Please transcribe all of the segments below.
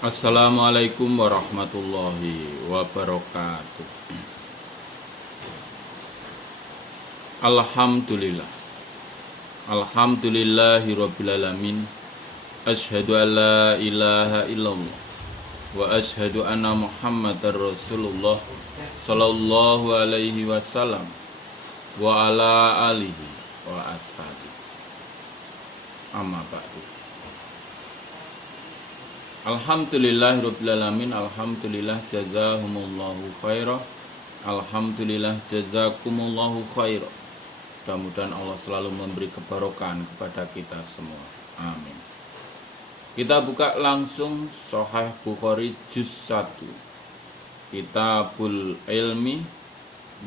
Assalamualaikum warahmatullahi wabarakatuh. Alhamdulillah. Alhamdulillahirabbil alamin. Asyhadu an la ilaha illallah wa asyhadu anna Muhammadar Rasulullah sallallahu alaihi wasallam wa ala alihi wa ashabihi. Amma ba'du. Alhamdulillahirabbil alamin. Alhamdulillah jazahumullahu khairah. Alhamdulillah jazakumullahu khairah. Mudah-mudahan Allah selalu memberi kebarokahan kepada kita semua. Amin. Kita buka langsung Sahih Bukhari juz 1. Kitabul Ilmi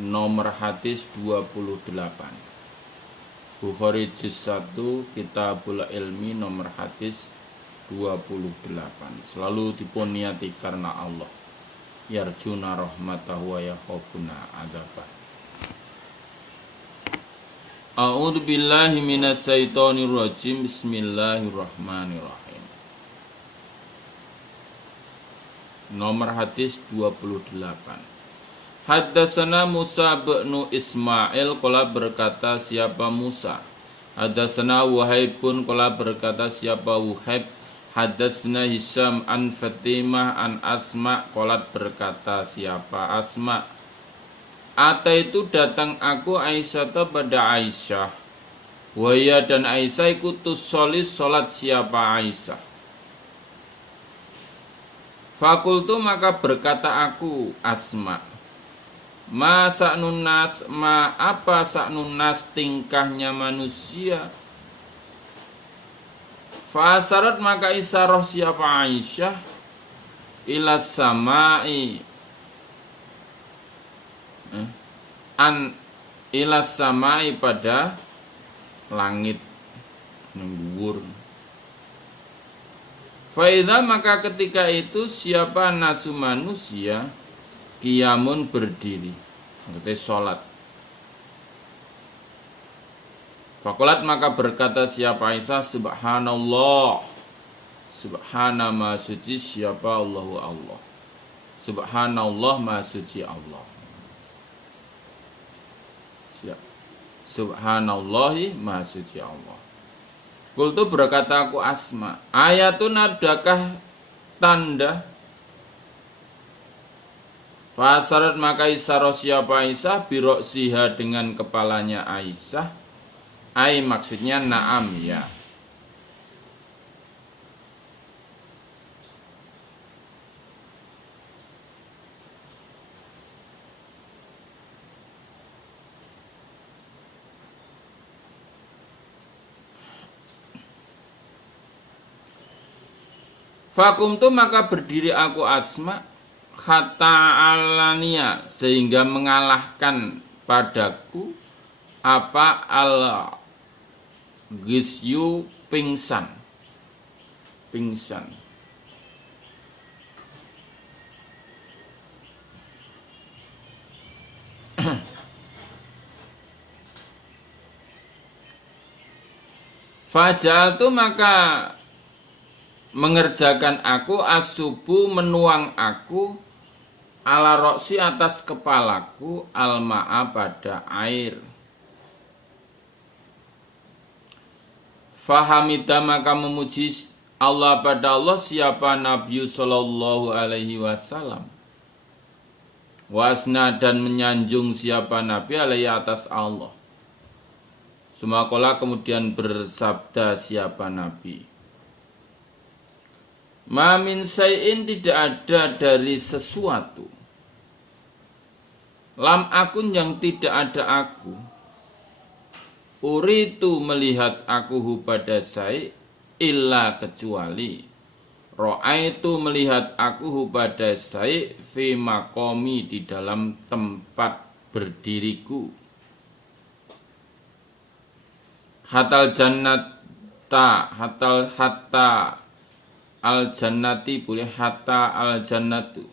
nomor hadis 28. Bukhari juz 1 Kitabul Ilmi nomor hadis 28. Selalu dipuniati karena Allah. Yarjuna rahmatahu wa yakhafuna adzabah. A'udzu billahi minas syaitonir rajim. Bismillahirrahmanirrahim. Nomor hadis 28. Haddatsana Musa bin Ismail qala berkata siapa Musa. Haddatsana Wahaibun qala berkata siapa Wahaib. Hadatsna Hisham an Fatimah an Asma qalat berkata siapa Asma. Ataitu datang aku Aisyah pada Aisyah. Waya dan Aisyah ikut tusolis salat siapa Aisyah. Fakultu maka berkata aku Asma. Ma sa'nun nas, ma apa sa'nun nas tingkahnya manusia. Fasarat maka isaroh siapa Aisyah ilas samai ilas samai pada langit nembur. Faidha maka ketika itu siapa nasu manusia kiamun berdiri, artinya sholat. Fakulat maka berkata siapa Aisyah subhanallah. Subhana ma suci siapa Allahu Allah. Subhanallah ma suci Allah. Subhanallahi ma suci Allah. Kultu berkata aku Asma. Ayatun adakah tanda. Fasarat maka isaroh siapa Aisyah biroksiha dengan kepalanya Aisyah. Ai maksudnya na'am ya. Fakumtu maka berdiri aku Asma hatta alania sehingga mengalahkan padaku apa Allah gisyu pingsan. Fajal tu maka mengerjakan aku asubu menuang aku ala roksi atas kepalaku alma'a pada air. Fahamida maka memuji Allah pada Allah siapa Nabi sallallahu alaihi wasallam. Wasna dan menyanjung siapa Nabi alaihi atas Allah. Sumakola kemudian bersabda siapa Nabi. Ma min say'in tidak ada dari sesuatu. Lam akun yang tidak ada aku. Uritu melihat aku pada sai illa kecuali ro'aitu melihat aku pada sai fi makomi di dalam tempat berdiriku. Hatal jannata hatta al jannati boleh hatta al jannatu.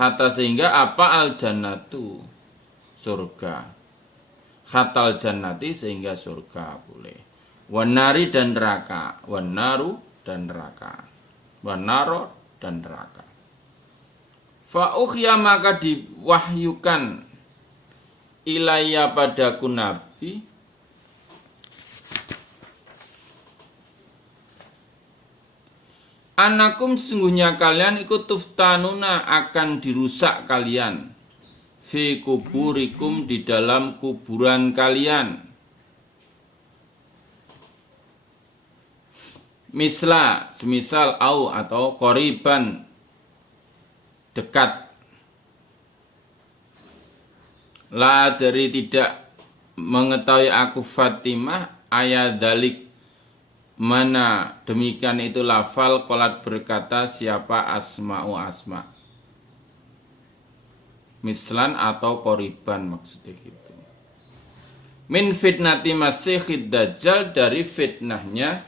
Hatta sehingga apa al jannatu surga. Hatal jannati sehingga surga boleh. Wanari dan neraka. Wanaru dan neraka. Wanaro dan neraka. Fa ukhya maka diwahyukan ilayya padaku Nabi anakum sungguhnya kalian ikut tuftanuna akan dirusak kalian fi kuburikum di dalam kuburan kalian. Misla semisal au atau qoriban dekat. La dari tidak mengetahui aku Fatimah ayat dalik mana demikian itu lafal qolat berkata siapa asma'u asma. Mislan atau qoriban maksudnya gitu. Min fitnati Masihid Dajjal dari fitnahnya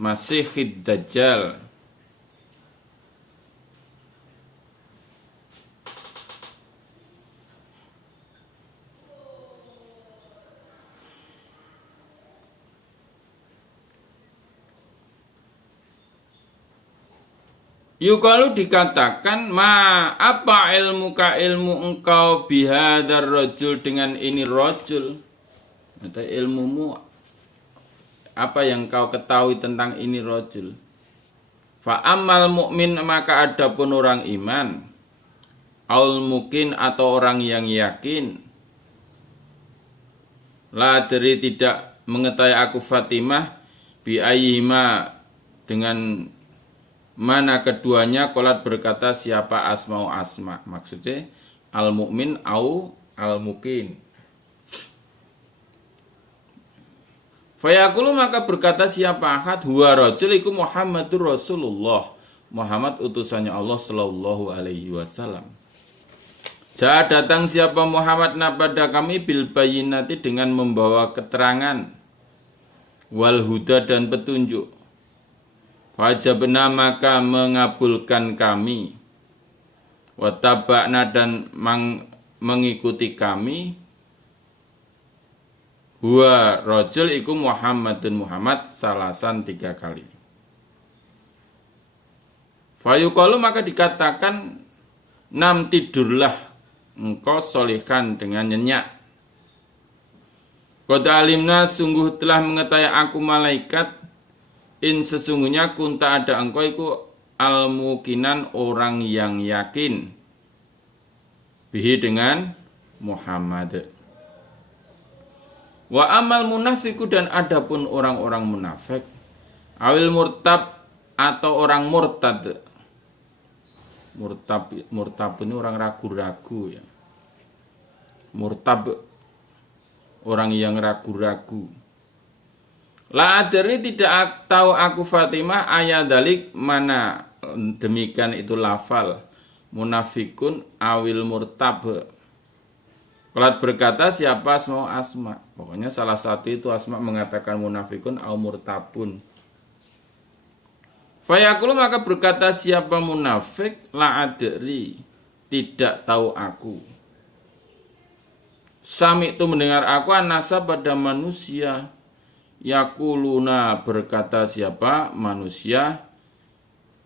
Masihid Dajjal. Yukalu dikatakan ma apa ilmuka ilmu engkau bihadar rajul dengan ini rajul, atau ilmumu apa yang kau ketahui tentang ini rajul. Fa amal mukmin maka adapun orang iman, aul mungkin atau orang yang yakin, la dari tidak mengetahui aku Fatimah bi ayyima dengan mana keduanya qolat berkata siapa asma'u asma. Maksudnya al mukmin au al mukin. Fayaqulu maka berkata siapa ahad huwa rajul iku Muhammadur Rasulullah, Muhammad utusannya Allah sallallahu alaihi wasallam. Ja datang siapa Muhammad pada kami bil bayyinati dengan membawa keterangan wal huda dan petunjuk. Wajabna maka mengabulkan kami, watabakna dan mengikuti kami, huwa rajul iku Muhammadun Muhammad salasan 3 kali. Fayuqalu maka dikatakan nam tidurlah engkau solihkan dengan nyenyak. Qad alimna sungguh telah mengetahui aku malaikat in sesungguhnya kunta ada engkau iku al-mukinan orang yang yakin bihi dengan Muhammad. Wa amal munafiku dan adapun orang-orang munafik awil murtab atau orang murtad. Murtab ini orang ragu-ragu ya. Murtab orang yang ragu-ragu. La adri tidak tahu aku Fatimah ayat dalik mana demikian itu lafal munafikun awil murtab. Qolat berkata siapa asma asma. Pokoknya salah satu itu asma mengatakan munafikun aw murtabun. Fayaqulu maka berkata siapa munafik la adri tidak tahu aku. Sami itu mendengar aku anasa pada manusia. Yakuluna berkata siapa manusia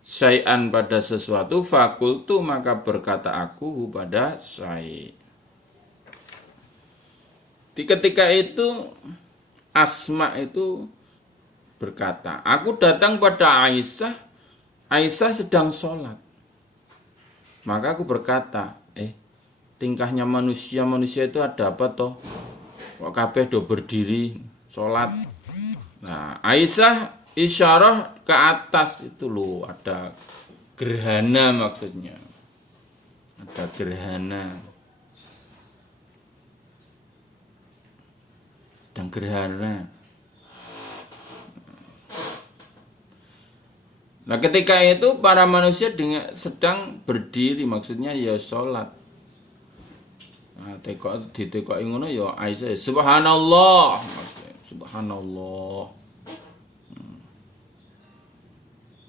syai'an pada sesuatu fakultu maka berkata aku pada syai'. Di ketika itu Asma itu berkata aku datang pada Aisyah, Aisyah sedang sholat. Maka aku berkata tingkahnya manusia itu ada apa toh kok kabeh do berdiri sholat. Nah, Aisyah isyarah ke atas itu loh, ada gerhana maksudnya. Ada gerhana. Dan gerhana. Nah, ketika itu para manusia sedang berdiri, maksudnya ya sholat. Nah, ditekoki ngono ya Aisyah, subhanallah. Subhanallah.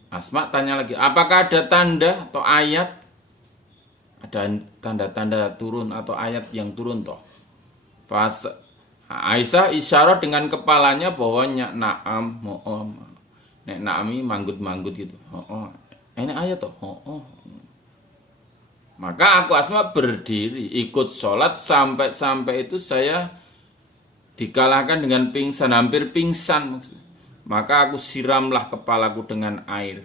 Asma tanya lagi, apakah ada tanda atau ayat? Ada tanda-tanda turun atau ayat yang turun toh? Pas Aisyah isyarat dengan kepalanya bahwa na'am, mo'om. Nek na'ami manggut-manggut gitu. Ini ayat toh. Oh. Maka aku Asma berdiri ikut sholat sampai itu saya dikalahkan dengan pingsan, hampir pingsan. Maka aku siramlah kepalaku dengan air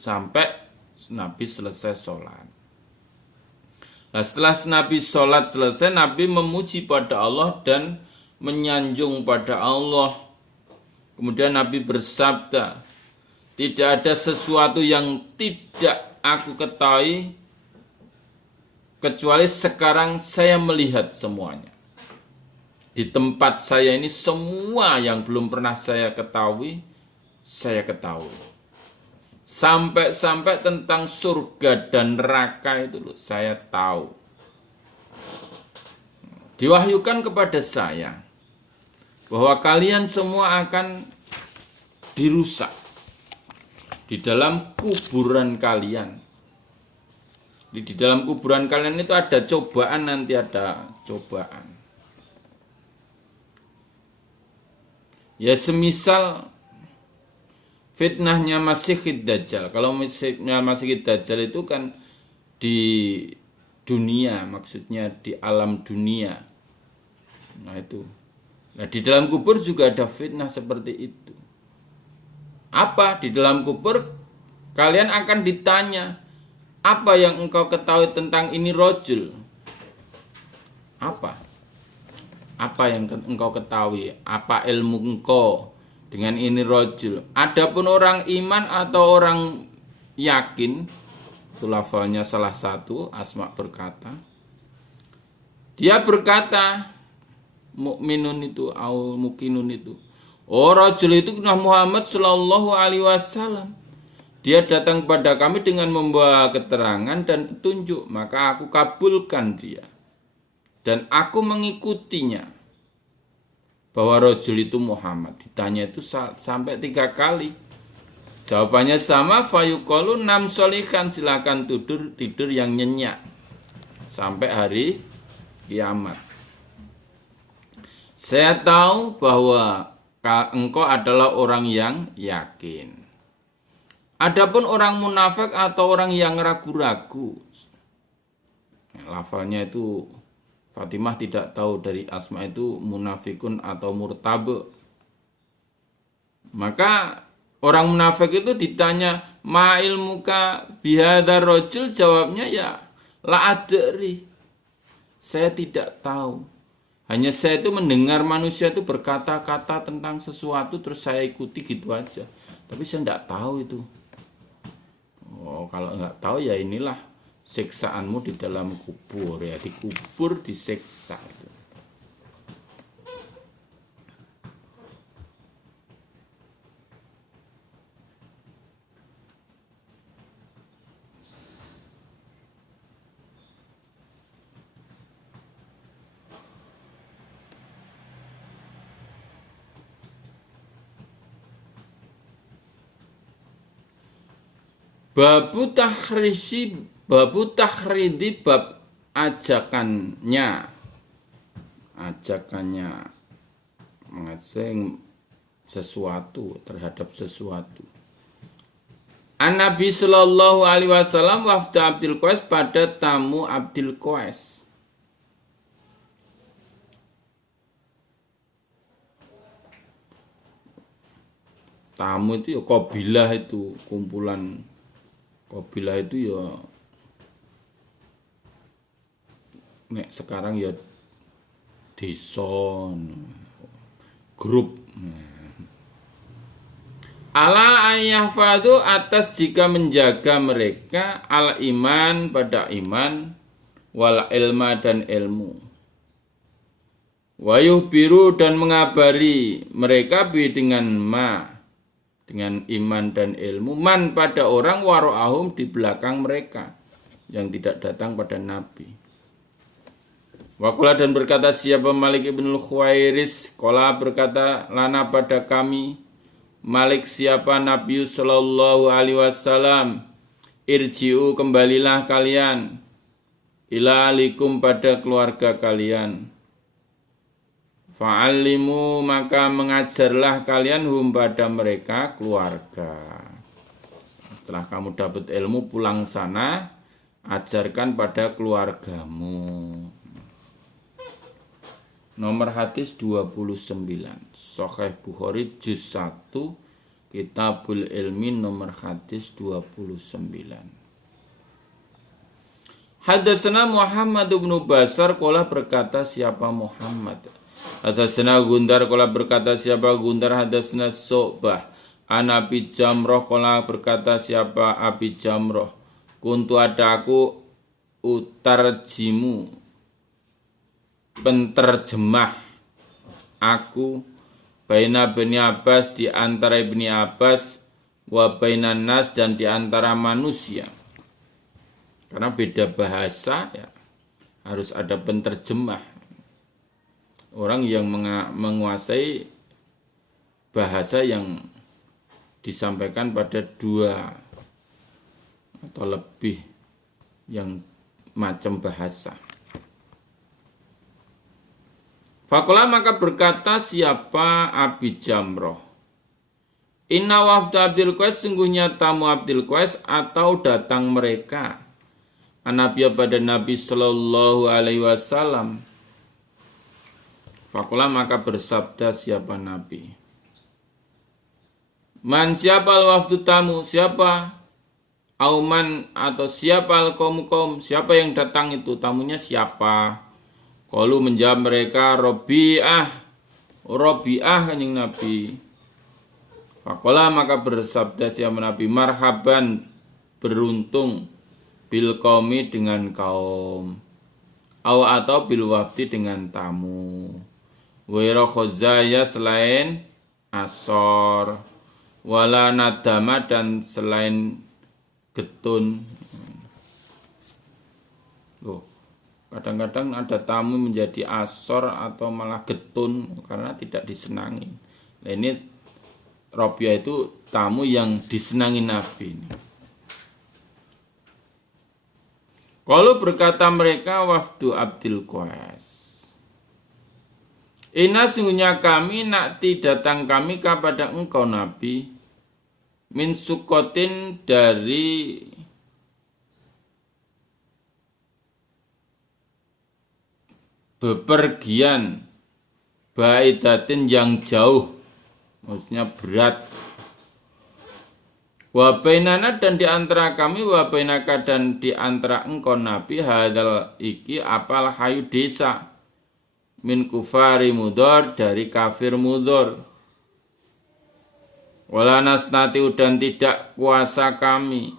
sampai Nabi selesai sholat. Nah, setelah Nabi sholat selesai, Nabi memuji pada Allah dan menyanjung pada Allah. Kemudian Nabi bersabda, tidak ada sesuatu yang tidak aku ketahui kecuali sekarang saya melihat semuanya. Di tempat saya ini semua yang belum pernah saya ketahui, saya ketahui. Sampai tentang surga dan neraka itu loh, saya tahu. Diwahyukan kepada saya bahwa kalian semua akan dirusak di dalam kuburan kalian. Di dalam kuburan kalian itu ada cobaan, nanti ada cobaan. Ya semisal fitnahnya Masihid Dajjal. Kalau fitnah Masihid Dajjal itu kan di dunia, maksudnya di alam dunia. Nah itu. Nah di dalam kubur juga ada fitnah seperti itu. Apa? Di dalam kubur kalian akan ditanya, apa yang engkau ketahui tentang ini rojul? Apa? Apa yang engkau ketahui? Apa ilmu engkau dengan ini rojul? Adapun orang iman atau orang yakin, itu lafalnya salah satu, Asma berkata, dia berkata, mukminun itu, au mukinun itu, oh rojul itu Muhammad Sallallahu Alaihi Wasallam. Dia datang kepada kami dengan membawa keterangan dan petunjuk, maka aku kabulkan dia. Dan aku mengikutinya. Bahwa rojul itu Muhammad. Ditanya itu sampai 3 kali. Jawabannya sama, fayuqalu nam solikan, silakan tidur yang nyenyak. Sampai hari kiamat. Saya tahu bahwa engkau adalah orang yang yakin. Adapun orang munafik atau orang yang ragu-ragu. Lafalnya itu Fatimah tidak tahu dari Asma itu munafikun atau murtabe. Maka orang munafik itu ditanya, ma ilmuka bihadar rojul, jawabnya ya la adri. Saya tidak tahu. Hanya saya itu mendengar manusia itu berkata-kata tentang sesuatu terus saya ikuti gitu aja. Tapi saya tidak tahu itu. Oh, kalau nggak tahu ya inilah siksaanmu di dalam kubur, ya di kubur disiksa. Babu takhridi bab ajakannya mengajak sesuatu terhadap sesuatu. An-Nabi Sallallahu Alaihi Wasallam wafda Abdul Qais, pada tamu Abdul Qais. Tamu itu ya kabilah, itu kumpulan kabilah itu ya nek sekarang ya desa, grup. Ala ayyahfadu, atas jika menjaga mereka, al iman pada iman, wal ilma dan ilmu, wayuh biru dan mengabari mereka bi dengan dengan iman dan ilmu, man pada orang waro'ahum di belakang mereka yang tidak datang pada Nabi. Wakulah dan berkata siapa Malik ibnul Khuwairis, kola berkata lana pada kami, Malik siapa Nabi Sallallahu Alaihi Wasallam, irji'u kembalilah kalian, ila alikum pada keluarga kalian. Fa'allimu maka mengajarlah kalian hum pada mereka keluarga. Setelah kamu dapat ilmu, pulang sana, ajarkan pada keluargamu. Nomor hadis 29, Sahih Bukhari juz 1, Kitabul Ilmi, nomor hadis 29. Hadatsana Muhammad bin Basar qala berkata siapa Muhammad. Hadatsana Gundar qala berkata siapa Gundar. Hadatsana Syu'bah an Abi Jamrah qala berkata siapa Abi Jamrah. Kuntu ada aku utarjimu penterjemah aku baina Bani Abbas di antara Ibni Abbas wa bainan nas dan di antara manusia. Karena beda bahasa ya, harus ada penterjemah. Orang yang menguasai bahasa yang disampaikan pada dua atau lebih yang macam bahasa. Fakola maka berkata siapa Abi Jamroh. Inna wafda Abdul Qais, sungguhnya tamu Abdul Qais atau datang mereka. Anabiya pada Nabi Sallallahu Alaihi Wasallam. Fakola maka bersabda siapa Nabi. Man siapa al-wafdu tamu, siapa? Auman atau siapa al-qaum, siapa yang datang itu, tamunya siapa? Qalu menjawab mereka Robi'ah kanjeng Nabi. Fakola maka bersabda siapa Nabi, marhaban, beruntung, bil qaumi dengan kaum, atau bil wafdi dengan tamu, waira khozaya selain asor, wala nadama dan selain getun. Loh, kadang-kadang ada tamu menjadi asor atau malah getun karena tidak disenangi. Nah, ini Robiah itu tamu yang disenangi Nabi ini. Kalau berkata mereka wafdu Abdul Qais. Inna sungguhnya kami nakti datang kami kepada engkau Nabi. Min sukotin dari bepergian, baidatin yang jauh, maksudnya berat. Wa bainana dan di antara kami, wa bainaka dan di antara engkau Nabi, hadal iki apal hayu desa min kufari Mudhar, dari kafir Mudhar. Wala nasnati dan tidak kuasa kami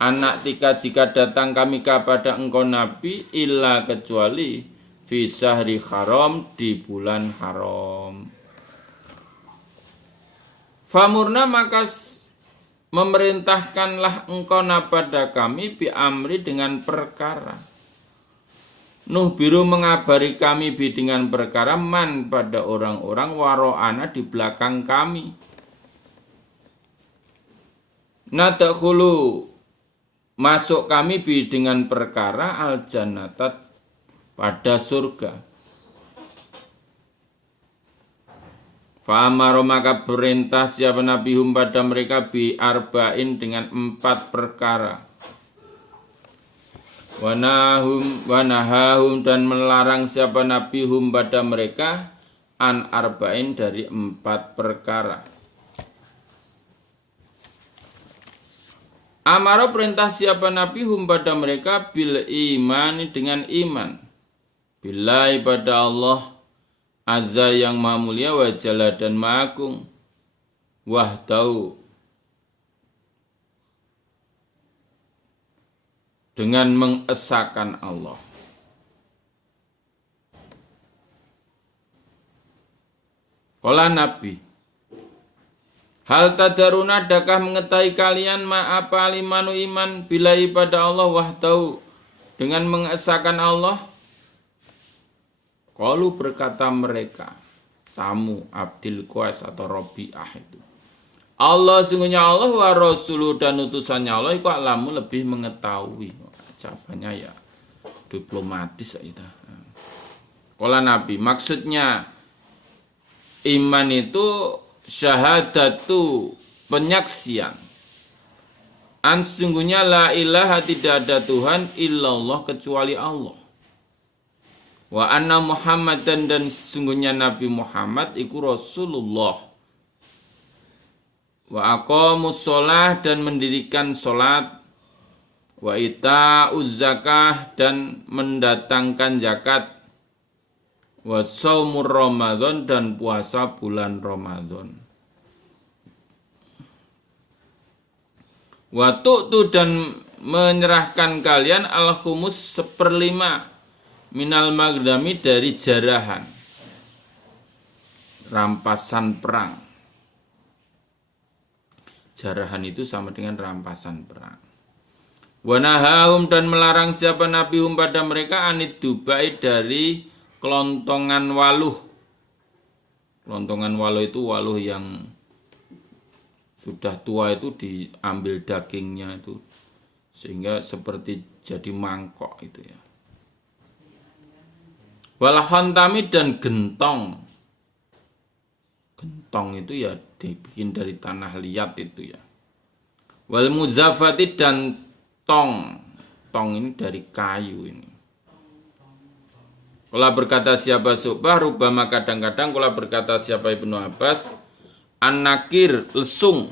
anak tika jika datang kami kepada engkau Nabi illa kecuali fi syahri haram, di bulan haram. Famurna maka memerintahkanlah engkau pada kami bi amri dengan perkara. Nuh biru mengabari kami bi dengan perkara man pada orang-orang waro'ana di belakang kami. Nadakhulu masuk kami bi dengan perkara al jannatat pada surga. Fa'amaro maka perintah siapa Nabi hum pada mereka bi arba'in dengan 4 perkara. Wanahum dan melarang siapa Nabi hum pada mereka an arba'in dari 4 perkara. Amaro perintah siapa Nabi hum pada mereka bil imani dengan iman. Billahi pada Allah Azza yang maha mulia wa jalla dan maha agung, wahdahu dengan mengesahkan Allah. Qala Nabi, hal tadaruna adakah mengetahui kalian ma apa limanu iman billahi pada Allah wahdahu dengan mengesahkan Allah? Qalu berkata mereka, tamu Abdul Qais atau Robi'ah itu, Allah sungguhnya Allah wa Rasuluh dan utusannya Allah itu alamu lebih mengetahui. Jawabannya ya diplomatis itu. Qala Nabi, maksudnya iman itu syahadatu, penyaksian Sungguhnya la ilaha tidak ada Tuhan illallah kecuali Allah. Wa anna Muhammadan dan sungguhnya Nabi Muhammad iku Rasulullah. Wa aqamus sholah dan mendirikan sholat. Wa ita'uz zakah dan mendatangkan zakat. Wa shaumur Ramadan dan puasa bulan Ramadan. Wa tu'tu dan menyerahkan kalian al-khumus 1/5 minal maghdami dari jarahan rampasan perang. Jarahan itu sama dengan rampasan perang. Wa nahahum dan melarang siapa nabihum pada mereka anid dubai dari kelontongan waluh. Kelontongan waluh itu waluh yang sudah tua itu diambil dagingnya itu sehingga seperti jadi mangkok itu ya. Wal khantami dan gentong. Gentong itu ya dibikin dari tanah liat itu ya. Wal muzafati dan tong. Tong ini dari kayu ini. Kala berkata siapa Syu'bah, rubama kadang-kadang kala berkata siapa Ibnu Abbas, an-nakir, lesung.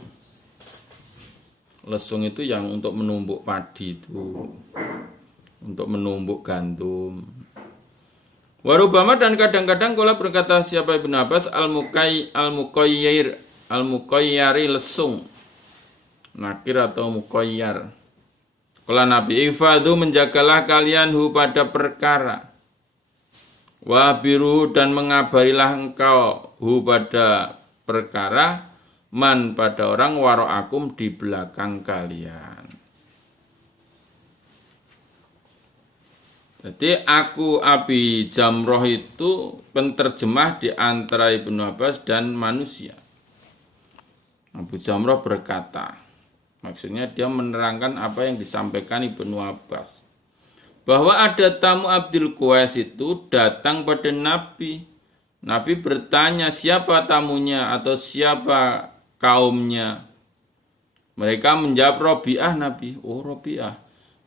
Lesung itu yang untuk menumbuk padi itu. Untuk menumbuk gandum. Warubama dan kadang-kadang kala berkata siapa Ibnu Abbas al-muqayyari lesung. Nakir atau muqayyar. Kala Nabi ifadu menjagalah kalian hu pada perkara. Wa biru dan mengabarilah engkau hu pada perkara man pada orang waro'akum di belakang kalian. Jadi aku Abi Jamroh itu penterjemah di antara Ibnu Abbas dan manusia. Abu Jamroh berkata, maksudnya dia menerangkan apa yang disampaikan Ibnu Abbas. Bahwa ada tamu Abdul Qais itu datang pada Nabi. Nabi bertanya siapa tamunya atau siapa kaumnya. Mereka menjawab Robiah Nabi. Oh Robiah.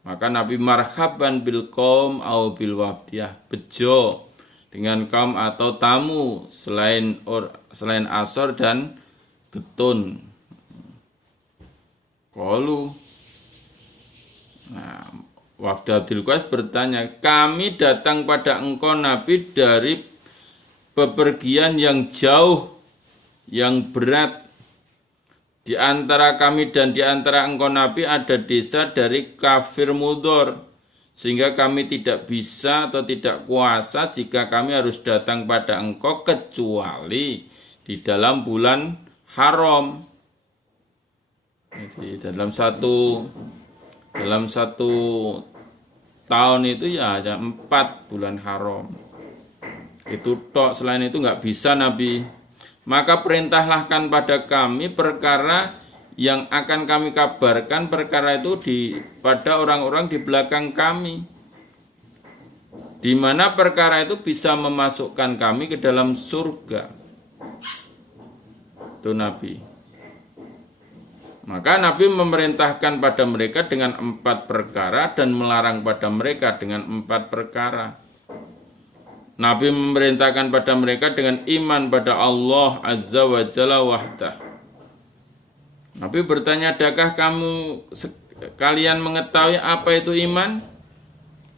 Maka Nabi marhaban bil qaum au bil wafdiyah. Bejo dengan kaum atau tamu selain Asor dan Getun. Qalu. Nah, Wafd Abdul Qais bertanya, kami datang pada engkau Nabi dari bepergian yang jauh, yang berat. Di antara kami dan di antara engkau Nabi ada desa dari kafir Mudhor, sehingga kami tidak bisa atau tidak kuasa jika kami harus datang pada engkau kecuali di dalam bulan haram. Jadi dalam satu tahun itu ya ada 4 bulan haram. Itu tok, selain itu nggak bisa Nabi. Maka perintahkan pada kami perkara yang akan kami kabarkan, perkara itu pada orang-orang di belakang kami, di mana perkara itu bisa memasukkan kami ke dalam surga. Itu Nabi. Maka Nabi memerintahkan pada mereka dengan 4 perkara dan melarang pada mereka dengan 4 perkara. Nabi memerintahkan pada mereka dengan iman pada Allah Azza wa Jalla wahdah. Nabi bertanya, adakah kalian mengetahui apa itu iman?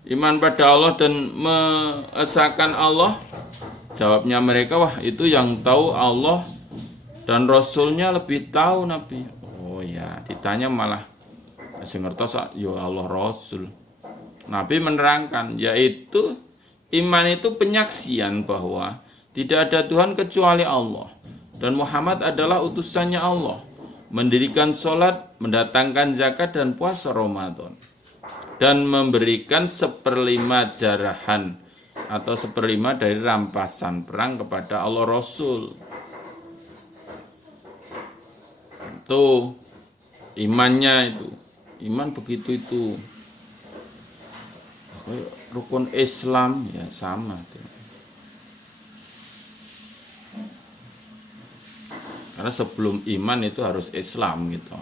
Iman pada Allah dan mengesahkan Allah? Jawabnya mereka, wah itu yang tahu Allah dan Rasulnya lebih tahu Nabi. Oh ya, ditanya malah sing ngertos ya Allah Rasul. Nabi menerangkan, yaitu iman itu penyaksian bahwa tidak ada Tuhan kecuali Allah dan Muhammad adalah utusannya Allah, mendirikan sholat, mendatangkan zakat dan puasa Ramadan, dan memberikan 1/5 jarahan atau 1/5 dari rampasan perang kepada Allah Rasul. Itu imannya itu, iman begitu itu. Rukun Islam ya sama tuh. Karena sebelum iman itu harus Islam gitu.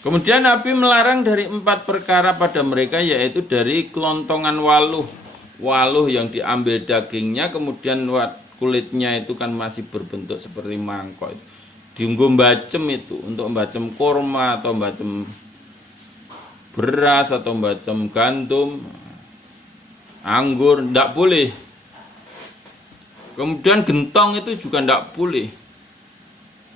Kemudian Nabi melarang dari 4 perkara pada mereka, yaitu dari kelontongan waluh. Waluh yang diambil dagingnya, kemudian kulitnya itu kan masih berbentuk seperti mangkok. Diunggu mbacem itu, untuk mbacem kurma atau mbacem beras atau mbacem gandum, anggur, tidak boleh. Kemudian gentong itu juga tidak boleh.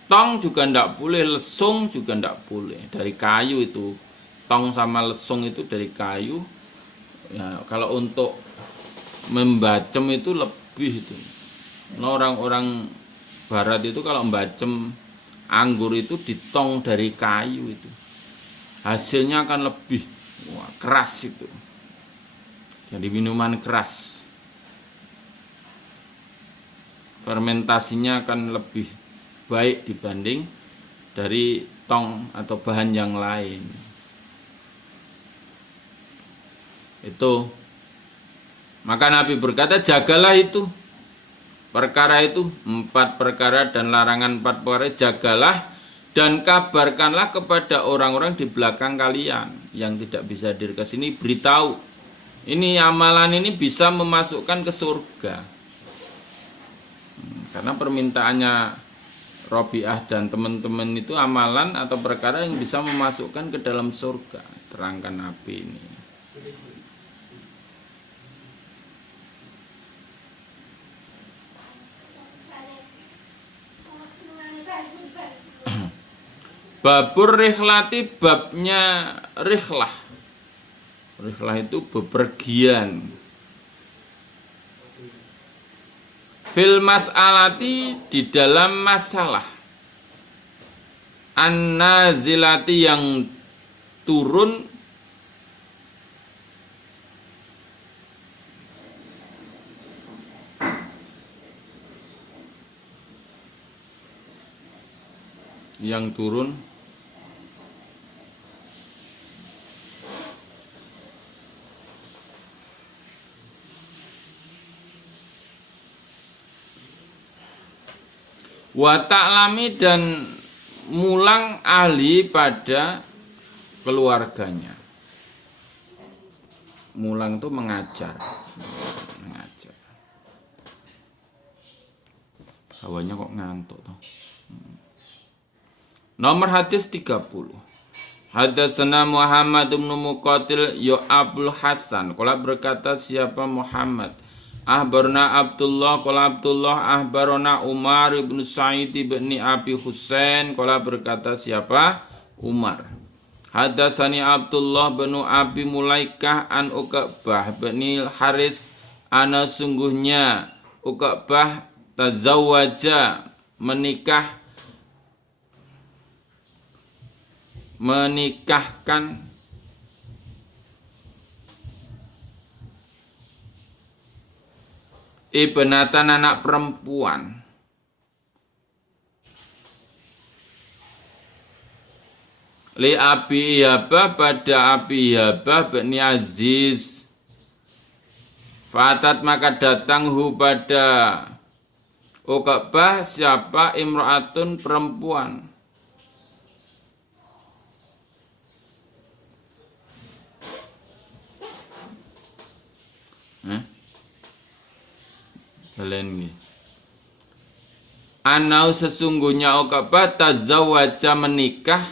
Tong juga tidak boleh, lesung juga tidak boleh. Dari kayu itu, tong sama lesung itu dari kayu. Ya, kalau untuk membacem itu lebih itu. Nah, orang-orang barat itu kalau membacem anggur itu ditong dari kayu itu. Hasilnya akan lebih keras itu. Jadi minuman keras. Fermentasinya akan lebih baik dibanding dari tong atau bahan yang lain. Itu. Maka Nabi berkata, jagalah itu. Perkara itu, 4 perkara dan larangan 4 perkara, jagalah dan kabarkanlah kepada orang-orang di belakang kalian yang tidak bisa hadir ke sini, beritahu. Ini amalan ini bisa memasukkan ke surga. Karena permintaannya Robiah dan teman-teman itu amalan atau perkara yang bisa memasukkan ke dalam surga, terangkan Nabi ini. Babur rihlati, babnya rihlah. Rihlah itu bepergian. Fil mas'alati, di dalam masalah. An-nazilati, yang turun. Yang turun. Wa ta'lami, dan mulang ahli pada keluarganya. Mulang itu mengajar. Mengajar. Hawanya kok ngantuk toh. Nomor hadis 30. Hadatsana Muhammad bin Muqatil ya Abdul Hasan. Qala berkata siapa Muhammad? Ahbarna Abdullah, qala Abdullah ahbarona Umar bin Sa'id bin Abi Husain. Qala berkata siapa? Umar. Hadatsani Abdullah bin Abi Mulaikah an Uqbah bin Haris, ana sungguhnya Uqbah tazawwaja, menikahkan ibnatan, anak perempuan, li Abi Ihabah, pada Abi Ihabah bin Aziz. Fatat, maka datang hu pada Uqbah siapa? Imra'atun, perempuan. Balen. Anau, sesungguhnya Uqbah tazawwaja, menikah,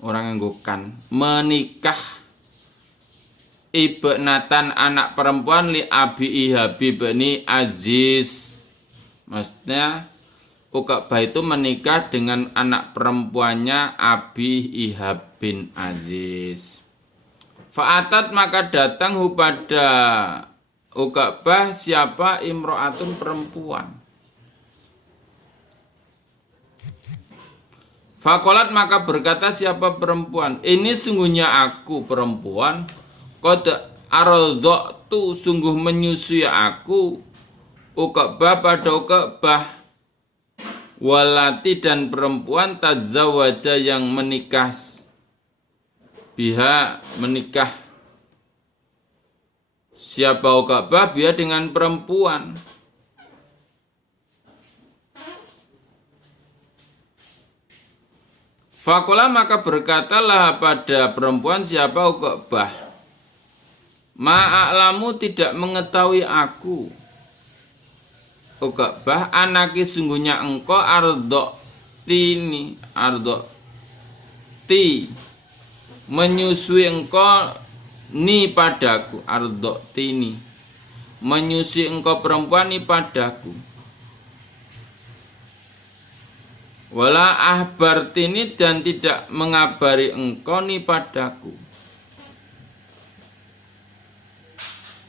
orang nganggukan, menikah ibnatan, anak perempuan, li Abi Ihab bin Aziz. Maksudnya Uqbah itu menikah dengan anak perempuannya Abi Ihab bin Aziz. Fa'atat, maka datang hu pada Uqbah siapa? Imro'atun, perempuan. Fakolat, maka berkata siapa perempuan? Ini sungguhnya aku perempuan. Qad ardha'tu, sungguh menyusui aku Uqbah pada Uqbah. Walati, dan perempuan tazawwaja, yang menikah biha, menikah siapa Uqbah biha, dengan perempuan. Fakola maka berkatalah pada perempuan siapa Uqbah, ma'alamu tidak mengetahui aku Uqbah anaki sungguhnya engkau ardo ti menyusui engkau ni padaku, ardo tini menyusui engkau perempuan ni padaku. Wala ahbartini dan tidak mengabari engkau ni padaku.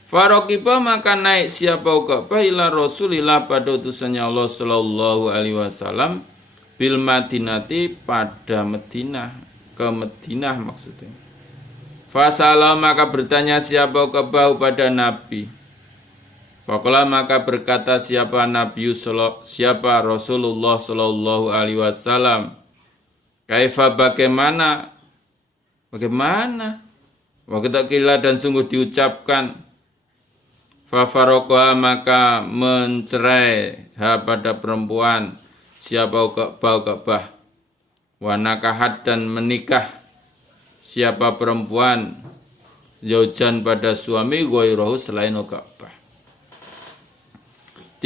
Farokiba maka naik siapa Uqbah ila Rasulillah pada utusannya Allah Sallallahu Alaihi Wasallam bil Madinati pada Madinah, ke Madinah maksudnya. Fasalah maka bertanya siapa Uqbah pada Nabi. Faqala maka berkata siapa siapa Rasulullah Sallallahu Alaihi Wasallam, kaifa bagaimana waktu dan sungguh diucapkan fafaroqah maka mencerai pada perempuan siapa Uqbah wanakahat dan menikah siapa perempuan zaujan pada suami ghairahu selain Uqbah.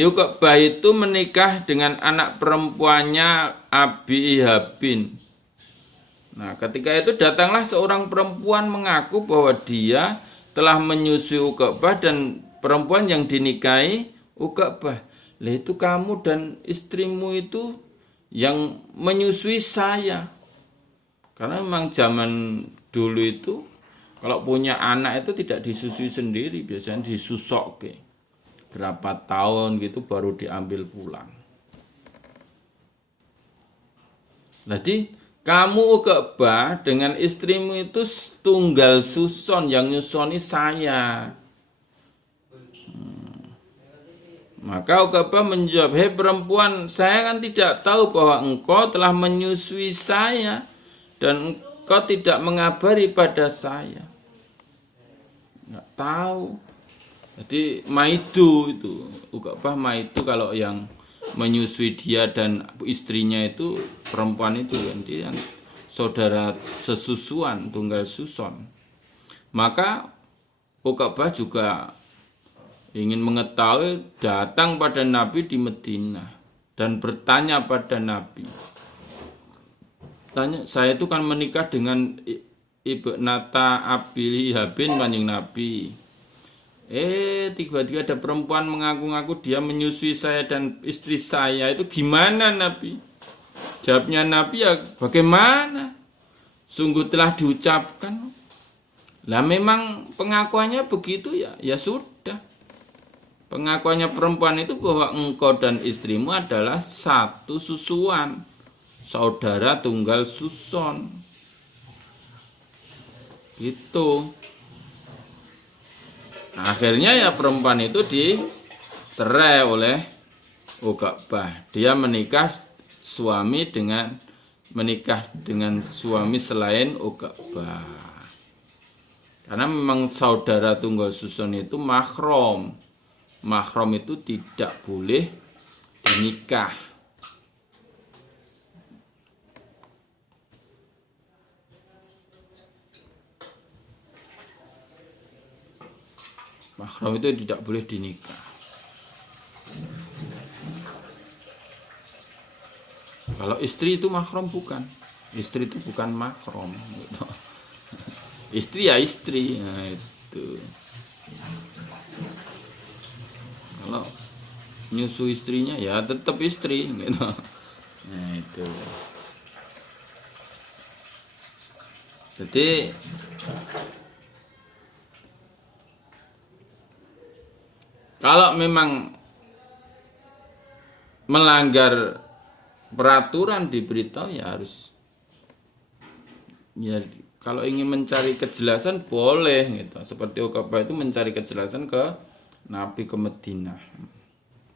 Uqbah itu menikah dengan anak perempuannya Abi Ihabin. Nah, ketika itu datanglah seorang perempuan mengaku bahwa dia telah menyusui Uqbah dan perempuan yang dinikahi Uqbah. Lah itu kamu dan istrimu itu yang menyusui saya. Karena memang zaman dulu itu kalau punya anak itu tidak disusui sendiri, biasanya disusok. Berapa tahun gitu baru diambil pulang. Jadi kamu Uqbah dengan istrimu itu tunggal suson yang nyusoni saya. Maka Uqbah menjawab, hei perempuan, saya kan tidak tahu bahwa engkau telah menyusui saya dan engkau tidak mengabari pada saya. Nggak tahu. Jadi maidu itu, Uqbah maidu kalau yang menyusui dia dan istrinya itu perempuan itu kan dia saudara sesusuan, tunggal suson. Maka Uqbah juga ingin mengetahui, datang pada Nabi di Madinah dan bertanya pada Nabi. Tanya, saya itu kan menikah dengan Ibnata Abi Ihabin Kanjeng Nabi. Tiba-tiba ada perempuan mengaku-ngaku dia menyusui saya dan istri saya, itu gimana Nabi? Jawabnya Nabi, ya bagaimana? Sungguh telah diucapkan. Lah memang pengakuannya begitu ya sudah. Pengakuannya perempuan itu bahwa engkau dan istrimu adalah satu susuan, saudara tunggal suson. Gitu. Akhirnya ya perempuan itu dicerai oleh Uqbah. Dia menikah dengan suami selain Uqbah. Karena memang saudara tunggal susun itu mahram. Mahram itu tidak boleh dinikah. Mahram itu tidak boleh dinikah. Kalau istri itu mahram bukan. Istri itu bukan mahram. Istri ya istri. Nah, itu. Kalau nyusu istrinya ya tetap istri gitu. Nah, itu. Jadi kalau memang melanggar peraturan diberitahu ya harus, ya kalau ingin mencari kejelasan boleh gitu. Seperti Uqbah itu mencari kejelasan ke Nabi ke Madinah.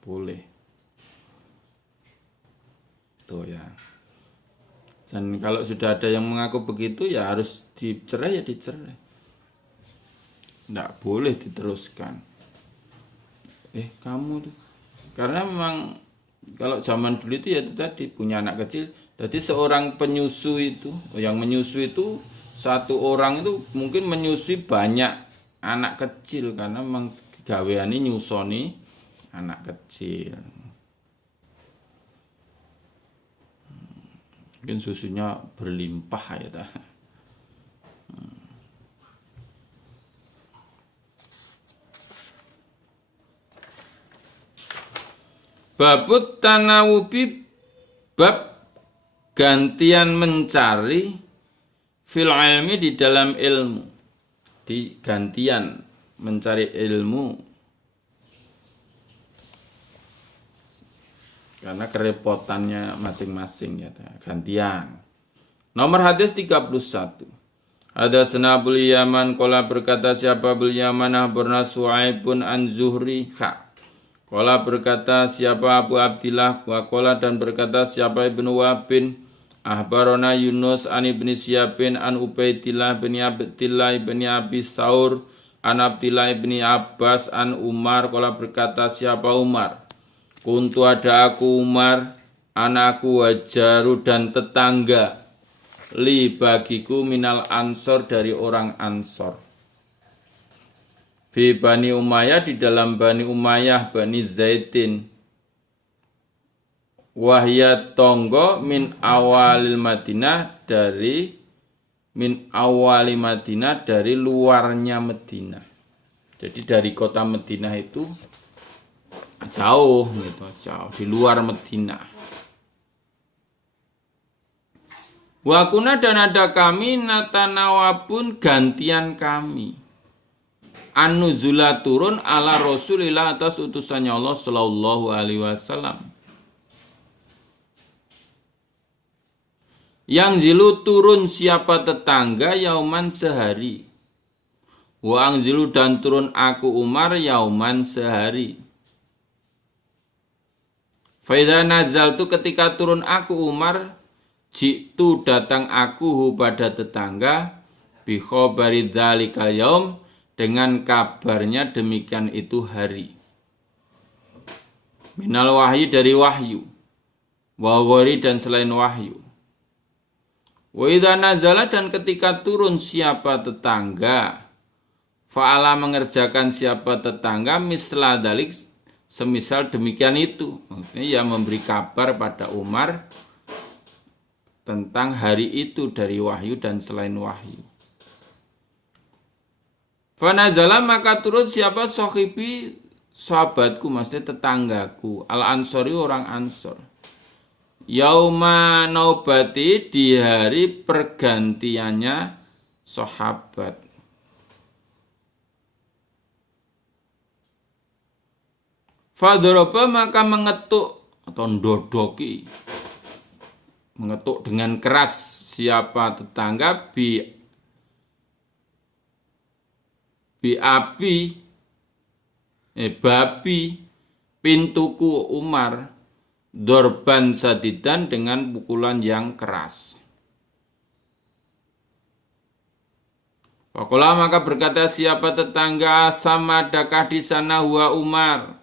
Boleh. Tuh ya. Dan kalau sudah ada yang mengaku begitu ya harus dicerai ya dicerai. Tidak boleh diteruskan. Kamu tuh. Karena memang kalau zaman dulu itu ya itu tadi punya anak kecil Jadi seorang penyusu itu, yang menyusu itu satu orang itu mungkin menyusui banyak anak kecil karena memang gaweane nyusoni anak kecil. Mungkin susunya berlimpah ya ta. Babut tanawubi, bab gantian mencari fil ilmi di dalam ilmu, di gantian mencari ilmu karena kerepotannya masing-masing ya gantian. Nomor hadis 31. Ada senabul Yaman qala berkata siapa bil Yamanah berna Su'aibun an Zuhri qala berkata siapa Abu Abdillah wa qala dan berkata siapa Ibnu Wabin ahbarona Yunus an ibni Syabin an Ubaidillah bin Abdillah bin Abi Saur an Abdillah bin Abbas an Umar qala berkata siapa Umar kuntu ada aku Umar anakku wajaru dan tetangga li bagiku minal ansor dari orang ansor fi Bani Umayyah di dalam Bani Umayyah Bani Zaidin wahya tonggo min awalil Madinah dari min awali Madinah dari luarnya Madinah. Jadi dari kota Madinah itu jauh gitu, jauh di luar Madinah. Wa kuna dan ada kami natanawabun gantian kami. An-nuzula turun ala Rasulillah atas utusannya Allah sallallahu alaihi wasallam. Yang zilu turun siapa tetangga yauman sehari. Wa angzilu dan turun aku Umar yauman sehari. Faidha nazaltu ketika turun aku Umar, jitu datang aku pada tetangga, bi khabari dzalikal yaum dengan kabarnya demikian itu hari. Minal wahyi dari wahyu, wa ghori dan selain wahyu. Wa idza nazala dan ketika turun siapa tetangga, fa'ala mengerjakan siapa tetangga misla dalik semisal demikian itu. Maksudnya ya memberi kabar pada Umar tentang hari itu dari wahyu dan selain wahyu. Fa nazala maka turun siapa sahibi sahabatku maksudnya tetanggaku al-ansori orang ansor. Yauma naubati di hari pergantiannya sahabat. Fadroba maka mengetuk atau ndodoki, mengetuk dengan keras siapa tetangga babi pintuku Umar. Dorban sadidan dengan pukulan yang keras. Fakola maka berkata siapa tetangga sama adakah di sana huwa Umar.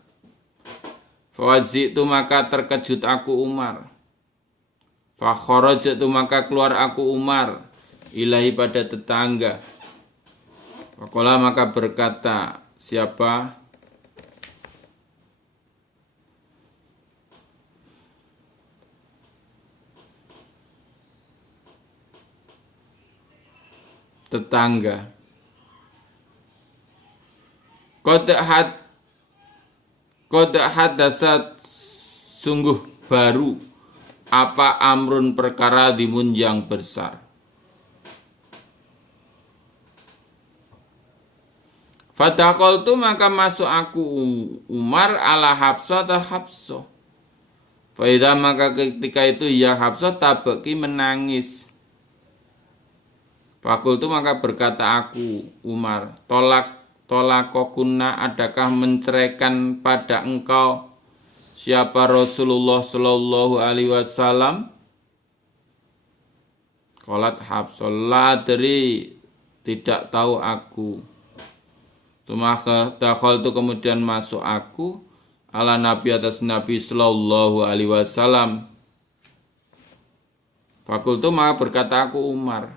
Fawazi itu maka terkejut aku Umar. Fakhraj itu maka keluar aku Umar ilahi pada tetangga. Fakola maka berkata siapa tetangga. Qad hadasat sungguh baru apa amrun perkara dimun yang besar. Fatakoltu maka masuk aku Umar ala Hafsah ta Hafsah. Faidah maka ketika itu ya Hafsah tabaki menangis. Fakultu maka berkata aku Umar, tolakokunna adakah menceraikan pada engkau siapa Rasulullah Shallallahu Alaihi Wasallam? Qalat Hafsah la dari tidak tahu aku. Maka dakhaltu kemudian masuk aku ala Nabi atas Nabi Shallallahu Alaihi Wasallam. Fakultu maka berkata aku Umar,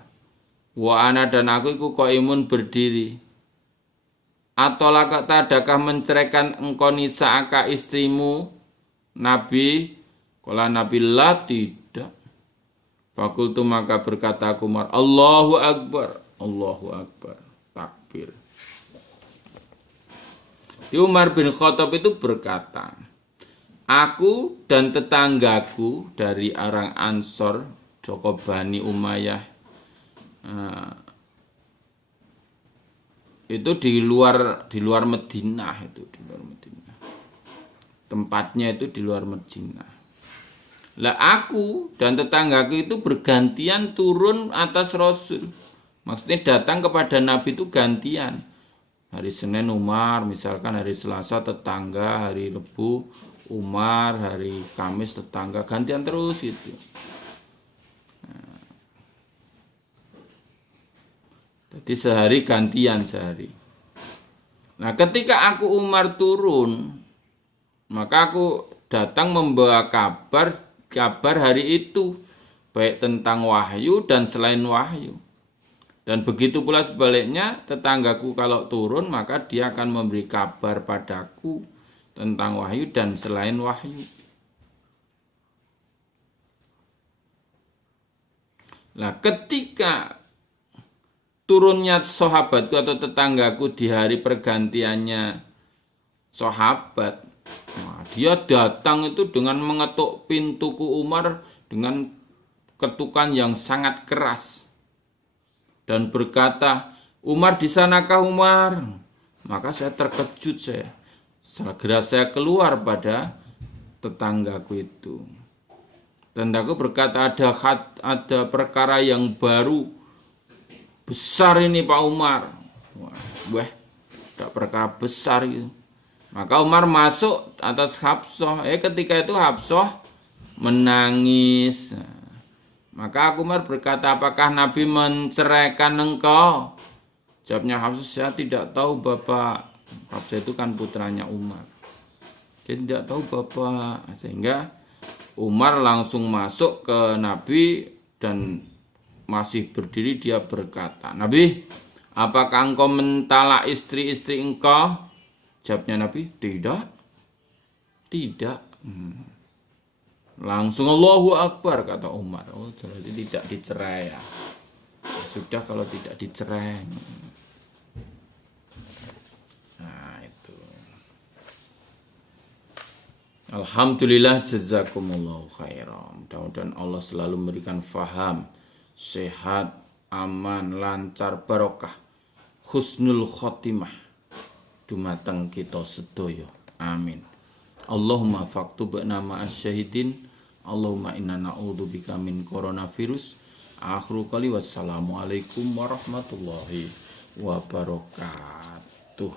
wa ana dan aku iku qaimun berdiri. Atolaka tadakah menceraikan engkau nisa'aka istrimu Nabi? Kala Nabi la tidak. Fakultu maka berkata aku Umar, Allahu Akbar, Allahu Akbar, takbir. Umar bin Khattab itu berkata, aku dan tetanggaku dari orang Ansor, Joko Bani Umayyah, itu di luar Madinah, itu di luar Madinah. Tempatnya itu di luar Madinah. Lah aku dan tetanggaku itu bergantian turun atas Rasul. Maksudnya datang kepada Nabi itu gantian. Hari Senin Umar, misalkan hari Selasa tetangga, hari Rebu Umar, hari Kamis tetangga, gantian terus itu. Jadi sehari gantian sehari. Nah, ketika aku Umar turun, maka aku datang membawa kabar hari itu, baik tentang wahyu dan selain wahyu. Dan begitu pula sebaliknya, tetanggaku kalau turun maka dia akan memberi kabar padaku tentang wahyu dan selain wahyu. Nah, ketika turunnya sahabatku atau tetanggaku di hari pergantiannya sahabat, nah, dia datang itu dengan mengetuk pintuku Umar dengan ketukan yang sangat keras dan berkata, Umar di sanakah Umar? Maka saya terkejut, segera saya keluar pada tetanggaku itu. Tetanggaku berkata, ada perkara yang baru besar ini Pak Umar. Wah, ada perkara besar itu. Maka Umar masuk atas Hafsah. Ketika itu Hafsah menangis. Maka Umar berkata, apakah Nabi menceraikan engkau? Jawabnya Hafsah, saya tidak tahu Bapak. Hafsah itu kan putranya Umar. Dia tidak tahu Bapak. Sehingga Umar langsung masuk ke Nabi dan masih berdiri dia berkata, Nabi, apakah engkau mentalak istri-istri engkau? Jawabnya Nabi, tidak. Langsung Allahu Akbar kata Umar. Oh, jadi tidak dicerai ya. Sudah kalau tidak dicerai. Nah, itu. Alhamdulillah jazakumullahu khairan. Mudah-mudahan Allah selalu memberikan faham, sehat, aman, lancar, barokah, husnul khotimah dumateng kita sedaya. Amin. Allahumma faktubna ma'as syahidin. Allahumma inna na'udzubika min coronavirus. Akhiru qali wassalamu alaikum warahmatullahi wabarakatuh.